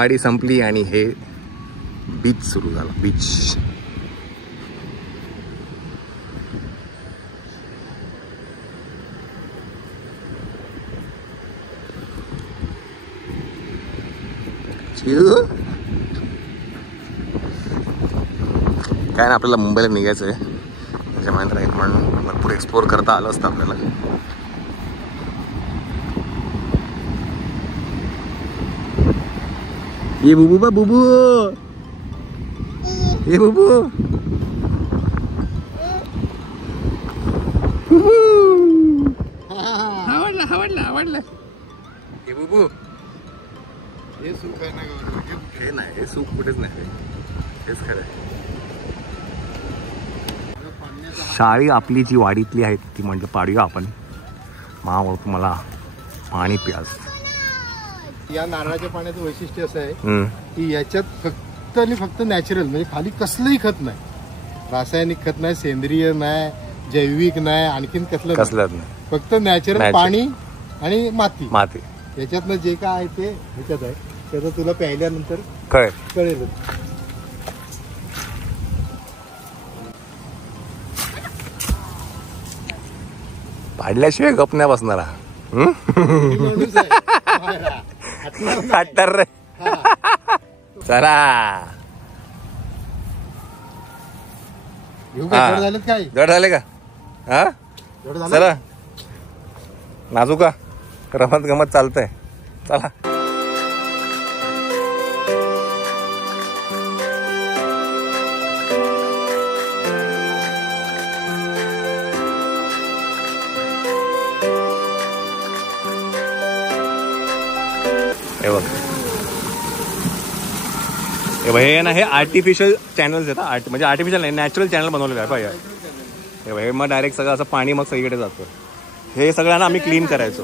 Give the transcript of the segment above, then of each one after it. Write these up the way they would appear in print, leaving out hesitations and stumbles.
वाडी संपली आणि हे बीच सुरू झाला. बीच काय ना, आपल्याला मुंबईला निघायचं आहे. त्याच्यामुळे म्हणून भरपूर एक्सप्लोर करता आलं असतं आपल्याला. ये बुबू बा बुबू, ये बुबू आवडला आवडला आवडला. हे बुबू, हे सुख आहे ना, हे नाही, हे सुख कुठेच नाही. हेच खरं आहे. शाळी आपली जी वाडीतली आहे ती म्हणजे पाडूया आपण. मावळ तुम्हाला पाणी प्यास. या नारळाच्या पाण्याचं वैशिष्ट्य असं आहे की याच्यात फक्त आणि फक्त नॅचरल, म्हणजे खाली कसलंही खत नाही, रासायनिक खत नाही, सेंद्रिय नाही, जैविक नाही, आणखीन कसलं नाही. फक्त नॅचरल पाणी आणि माती. याच्यातनं जे काय आहे ते ह्याच्यात आहे. त्याचं तुला प्यायल्यानंतर कळेल. पाडल्याशिवाय गप नाही बसणारा. चला जड झाले का? हा चला, नाजू का रमत गमत चालतंय. चला हे ना, हे आर्टिफिशियल चॅनल्स आहेत. म्हणजे आर्टिफिशियल नाही, नॅचरल चॅनल बनवलेलं आहे पाहिजे. हे मग डायरेक्ट सगळं असं पाणी मग सगळीकडे जातं. हे सगळ्यांना आम्ही क्लीन करायचो.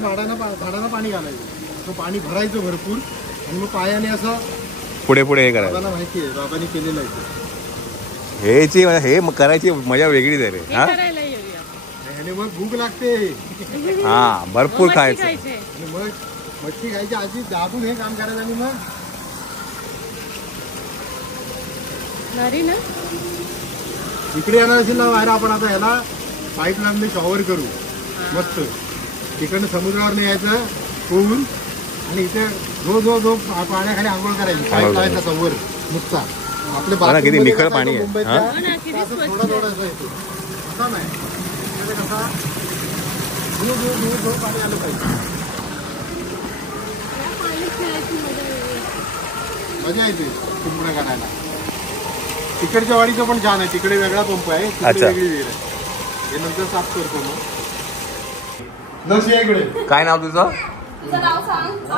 झाडांना पाणी घालायचं, पाणी भरायचं भरपूर आणि मग पायाने असं पुढे पुढे हे करायचं. माहिती आहे, बाबांनी केलेलं आहे. हे करायची मजा वेगळीच आहे रे. हा, मग भूक लागते. हा, भरपूर खायचं. आणि मग मच्छी खायची, आजी दाबून हे काम करायचं. आणि मग इकडे येणार असेल ना बाहेर, आपण आता ह्याला पाईप लावून शॉवर करू मस्त. तिकडनं समुद्रावर यायचं पोहून आणि इथे जो पाण्याखाली आंघोळ करायची. पाईप लावायचा समोर नुसता. आपले किती निखळ पाणी आहे. थोडा थोडासा येतो असा नाही, कसा पाणी आलं पाहिजे. मजा येते कुंभणं करायला. तिकडच्या वाडीचं पण छान आहे. तिकडे वेगळा पंप आहे, तिकडे वेगळी विहीर आहे. हे नंतर साफ करतो मग. इकडे काय नाव तुझं?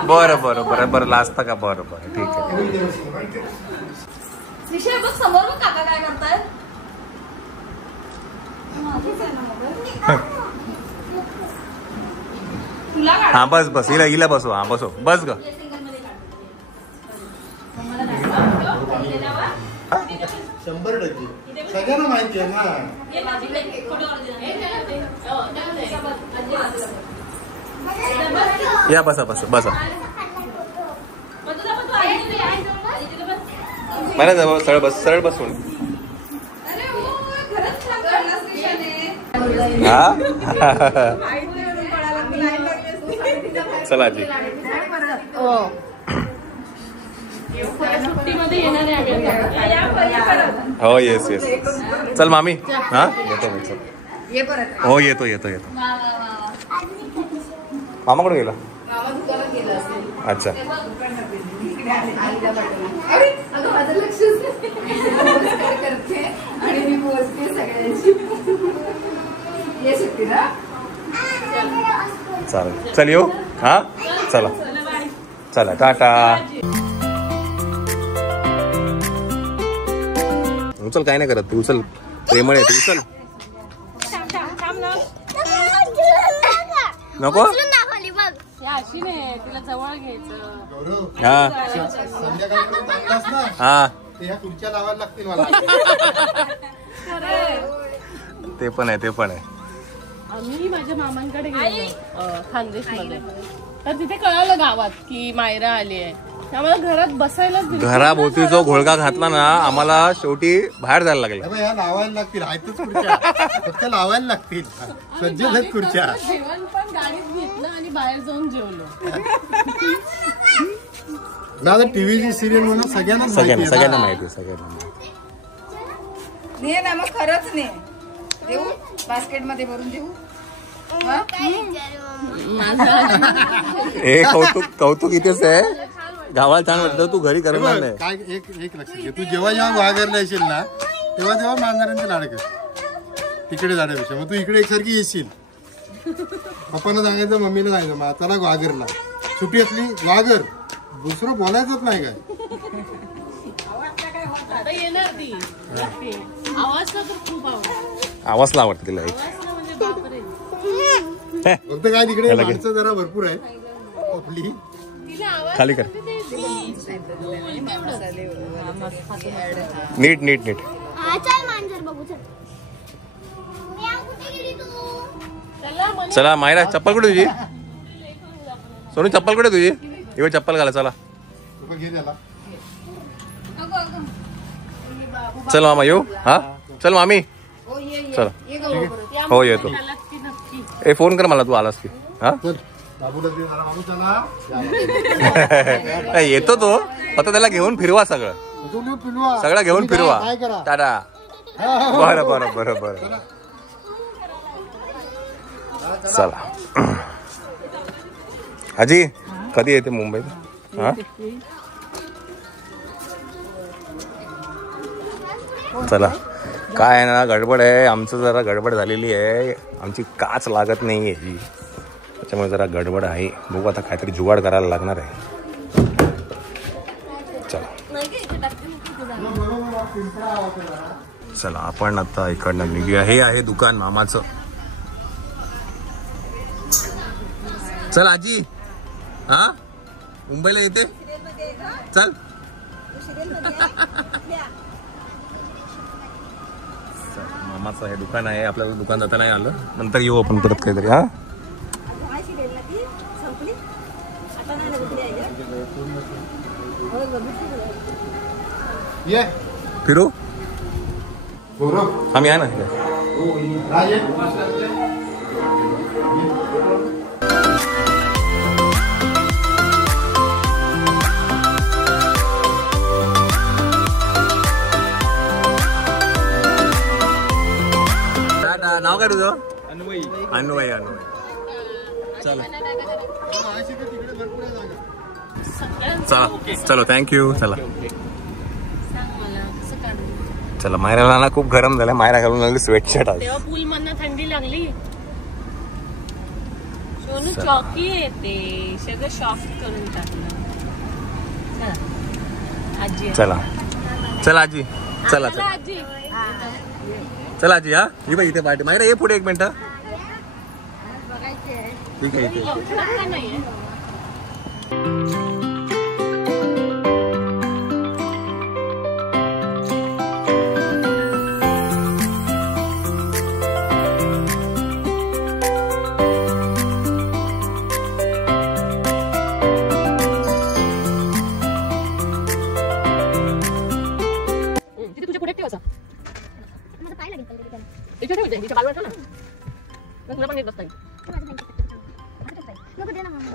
बरं बरं बरं बरं, लाजता का? बरं बरं, ठीक आहे. समोर काका काय करतायत? हा बस बस, हिला बसव. हा बसव, बस ग. सगळ्यांना माहिती आहे ना. या बसा बसा बसा. मला जवळ सरळ बस, सरळ बसून. हा चला जी. हो येस येस. चल मामी. हा येतो मी. चल. हो येतो येतो येतो. मामा कुठे गेला? अच्छा. चालेल, चल येऊ. हा चला चला, टाटा. उचल, काय नाही करत तू. उचल, प्रेमळ आहे तू. उचल. नको तिला जवळ घ्यायचं. हा हा, खुर्च्या लावायला लागतील मला. ते पण आहे, ते पण आहे. आम्ही माझ्या मामांकडे गेलो खानदेश मध्ये. तर तिथे कळालं गावात की मायरा आली आहे. त्यामुळे घरात बसायलाच दिलं. घराभोवती जो घोळका घातला ना आम्हाला शेवटी बाहेर जायला लागला. ह्या लावायला लागतील, आहेतच खुर्च्या फक्त लावायला लागतील. सज्ज आहेत खुर्च्या. जेवण पण गाडीत घेतलं आणि बाहेर जाऊन जेवलो. आता टीव्हीची सिरियल म्हणून सगळ्यांना सगळ्यांना माहिती. ने ना मग खरंच ने देऊ बास्केट मध्ये भरून देऊ. हे कौतुक इथेच आहे. गावाला छान वाटतं, तू घरी करणार नाही. काय एक लक्षात घे, तू जेव्हा वाघरला येशील ना तेव्हा मांजरांचे लाड कर तिकडे जाण्यापेक्षा. मग तू इकडे एकसारखी येशील. पप्पांना सांगायचं, मम्मीला सांगायचं, चला वाघरला सुट्टी असली वाघर, दुसरं बोलायचंच नाही काय. आता येणार ती. आवाजला तर खूप आवडत. आवाजला आवडतं तिला. म्हणजे बापरे. फक्त काय तिकडे माणसं जरा भरपूर आहे आपली. तिला आवाज खाली कर. नीट नीट नीट. चला मायरा, चप्पल कुठे तुझी? सोनू चप्पल कुठे तुझी? इकडे चप्पल घाला. चला घे त्याला. चल मामा येऊ. हा चल मामी चला. हो येतो. ए फोन कर मला तू आलास की. हा बाबूला दे जरा, बाबू चला. येतो तो, फक्त त्याला घेऊन फिरवा. सगळं सगळं घेऊन फिरवा. काय करा टाटा. बरं बरं बरं बरं. चला आजी कधी येते मुंबईत? हा चला. काय आहे ना, गडबड आहे. आमचं जरा गडबड झालेली आहे. आमची काच लागत नाही आहे, त्याच्यामुळे जरा गडबड आहे. बघू आता काहीतरी जुगाड करायला लागणार आहे. चला आपण आता इकडनं निघूया. हे आहे दुकान मामाचं. चल आजी. हा मुंबईला येते. चल मामाचं हे दुकान आहे. आपल्याला दुकान जाता नाही आलं, नंतर येऊ आपण परत काहीतरी. हा ये फिरू. गौरव आम्ही आहे ना. नाव काय तुझं? अन्वय. अन्वय. चला चला चलो थँक्यू. चला चला. मायराला ना खूप गरम झालं. मायरा घालून लागली स्वेटशर्ट. आज तेव्हा पूल मधनं थंडी लागली. सोनू चॉकी येते, सगळं शॉक करून टाकलं. आजी चला चला आजी. चला चला आजी. चला आजी. हा ही बाई इथे पाठी. मायरा ये पुढे एक मिनिट. ठीक आहे इथे. नाहीये.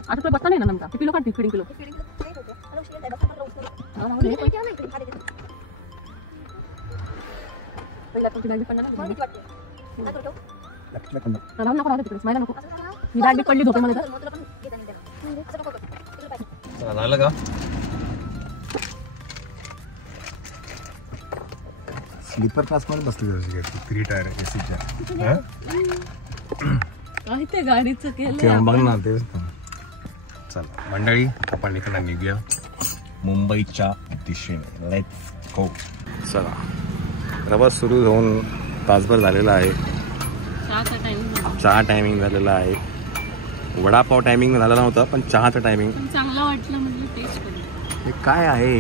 आता बसता नाही ना नमका. किती लोक फिडिंग किलो ही बॅग पडली झोपेमध्ये. झालं का? स्लीपर क्लास मध्ये बसली 3 टायर एसीच्या. काय ते गाडीचं केलं बघ ना तेच. चला मंडळी आपण इकडं निघूया मुंबईच्या दिशेने. Let's go. चला प्रवास सुरू होऊन तासभर झालेला आहे. चहा टायमिंग झालेला आहे. वडापाव टायमिंग झालेला नव्हता पण चहाचं टायमिंग चांगलं वाटलं. म्हणजे टेस्ट हे काय आहे?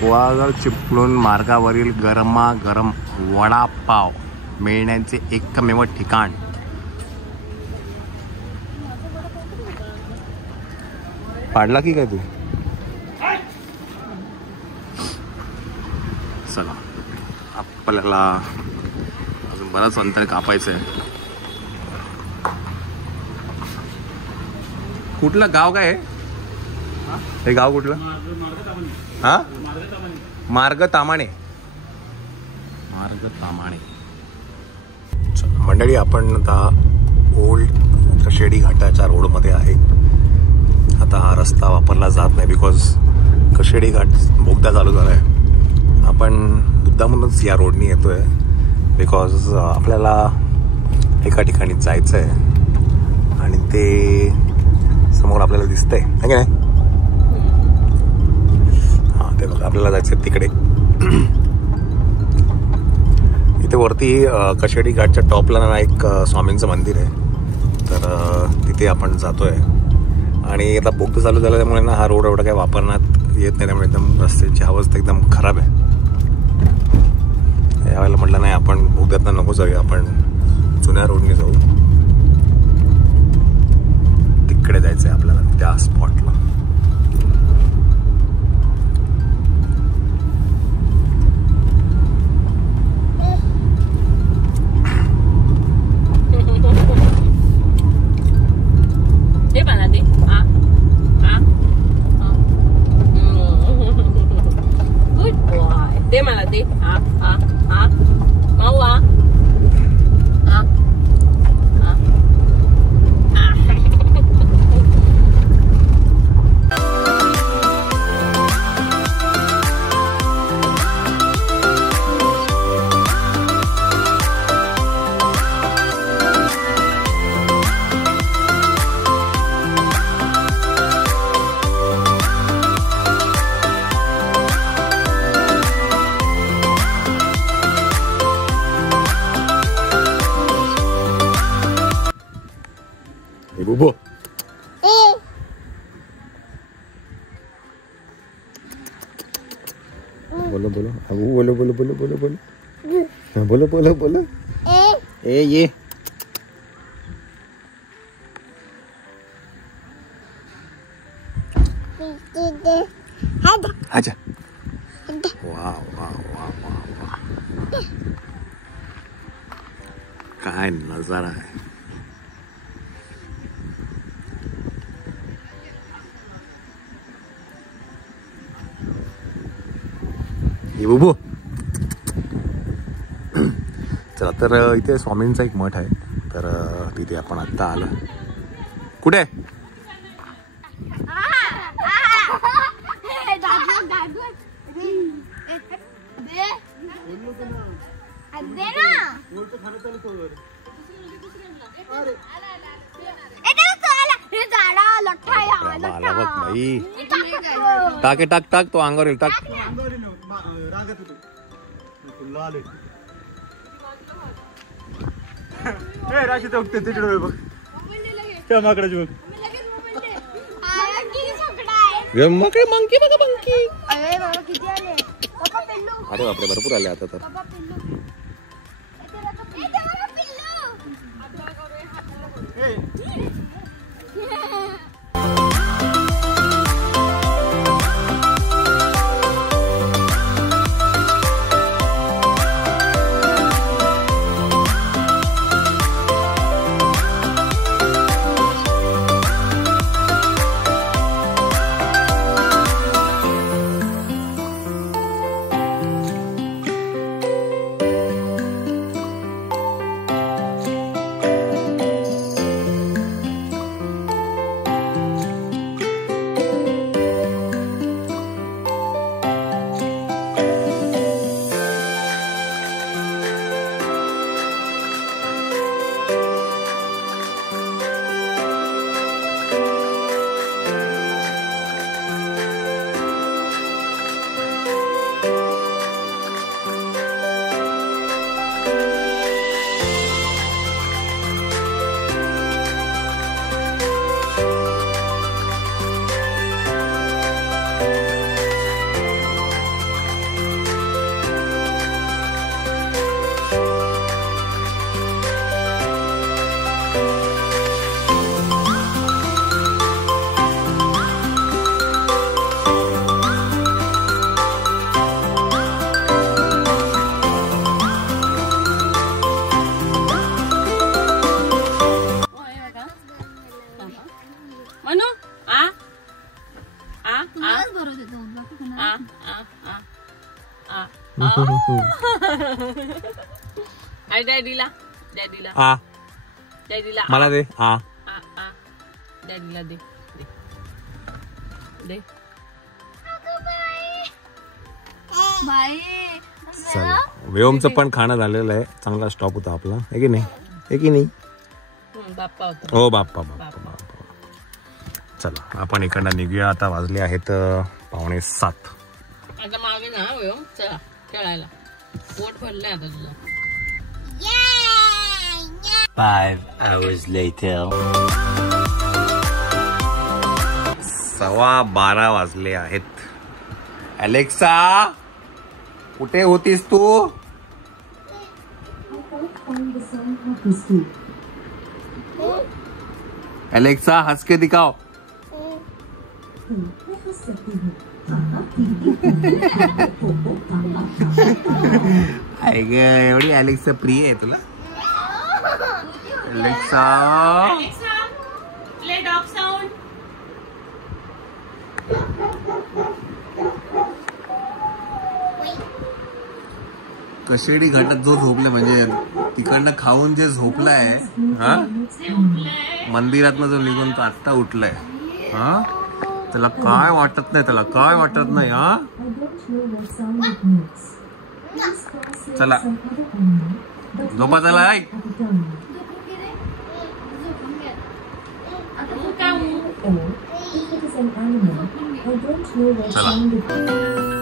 गोवागड चिपळूण मार्गावरील गरमागरम वडापाव मिळण्याचे एकमेव ठिकाण. पाडला की काय तू? चला आपल्याला अजून बराच अंतर कापायचं आहे. कुठलं गाव काय आहे हे? गाव कुठलं? हा, मार्ग तामाणे. मार्ग तामाणे. मंडळी आपण आता ओल्ड कशेडी घाटाच्या रोडमध्ये आहे. आता हा रस्ता वापरला जात नाही बिकॉज कशेडी घाट बोगदा चालू झाला आहे. आपण मुद्दामूनच या रोडनी येतोय बिकॉज आपल्याला एका ठिकाणी जायचं आहे आणि ते समोर आपल्याला दिसतंय है की नाही? हां, ते बघा आपल्याला जायचं आहे तिकडे. इथे वरती कशेडी घाटच्या टॉपला ना एक स्वामींचं मंदिर आहे, तर तिथे आपण जातोय. आणि आता बोगदा चालू झाला त्यामुळे ना हा रोड एवढा काही वापरण्यात येत नाही, त्यामुळे एकदम रस्त्याची अवस्था एकदम खराब आहे. यावेळेला म्हटलं नाही आपण बोगद्यातनं नको जाऊया, आपण जुन्या रोडने जाऊ. तिकडे जायचं आहे आपल्याला, त्या स्पॉटला. दे मला दे. Good boy. दे मला दे. मावा. बुबो बोलो बोलो अबू बोलो बोलो बोलो बोलो बोलो बोलो बोलो बोलो ए ये आजा. वाह वाह वाह वाह वाह, काय नजारा आहे. बुबू चला, तर इथे स्वामींचा एक मठ आहे, तर तिथे आपण आत्ता आलो. कुठे? आला बघ भाई. टाके टाक टाक, तो अंगावर येईल. टाक. राशी तिकडे बघ, त्या माकडाची बघ. मंकी मंकी बघा मंकी. अरे बापरे, भरपूर आले आता तर. डॅडीला आ डॅडीला मला दे आ डॅडीला दे दे चला व्योमचं पण खाणं झालेलं आहे. चांगला स्टॉप होता आपला, आहे की नाही? आहे की नाही? बाप्पा होता. हो बाप्पा बाप्पा बाप्पा. चला आपण इकडनं निघूया. आता वाजले आहेत 6:45. आता मागे ना चला खेळायला. पोट भरलंय आता तुझं. 5 hours later. 12:15 वाजले आहेत. अलेक्सा कुठे होतीस तू? अलेक्सा हंस के दिखाओ. एवढी अलेक्सा प्रिय आहे तुला? Alexa play dog sound. Kashedi घाटात जो झोपलाय, म्हणजे तिकडनं खाऊन जे झोपलाय हा मंदिरातनं जो निघून तो आत्ता उठलाय हा, त्याला काय वाटत नाही, त्याला काय वाटत नाही हा. चला झोपा चला. चला